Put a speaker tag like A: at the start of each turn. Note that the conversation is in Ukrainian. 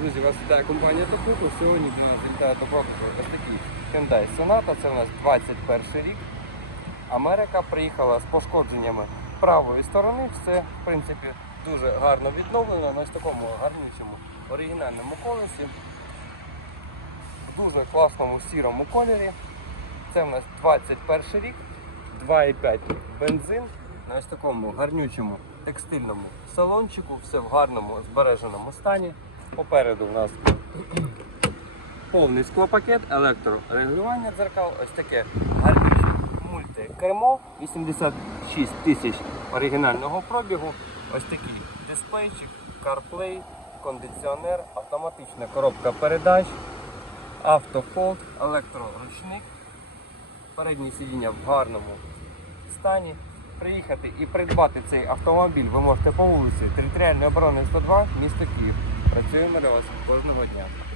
A: Друзі, вас вітає компанія Топуко. Сьогодні до нас вітає до ось такий Hyundai Sonata. Це у нас 21 рік. Америка приїхала з пошкодженнями правої сторони. Все, в принципі, дуже гарно відновлено на ось такому гарнючому оригінальному колесі. В дуже класному сірому кольорі. Це у нас 21 рік, 2,5 бензин на ось такому гарнючому текстильному салончику, все в гарному збереженому стані. Попереду у нас повний склопакет, електрорегулювання дзеркал, ось таке гарнюче мультикермо, 86 тисяч оригінального пробігу, ось такий дисплейчик, CarPlay, кондиціонер, автоматична коробка передач, автофолд, електроручник, переднє сидіння в гарному стані. Приїхати і придбати цей автомобіль ви можете по вулиці Територіальної оборони 102, місто Київ. Працюємо для вас кожного дня.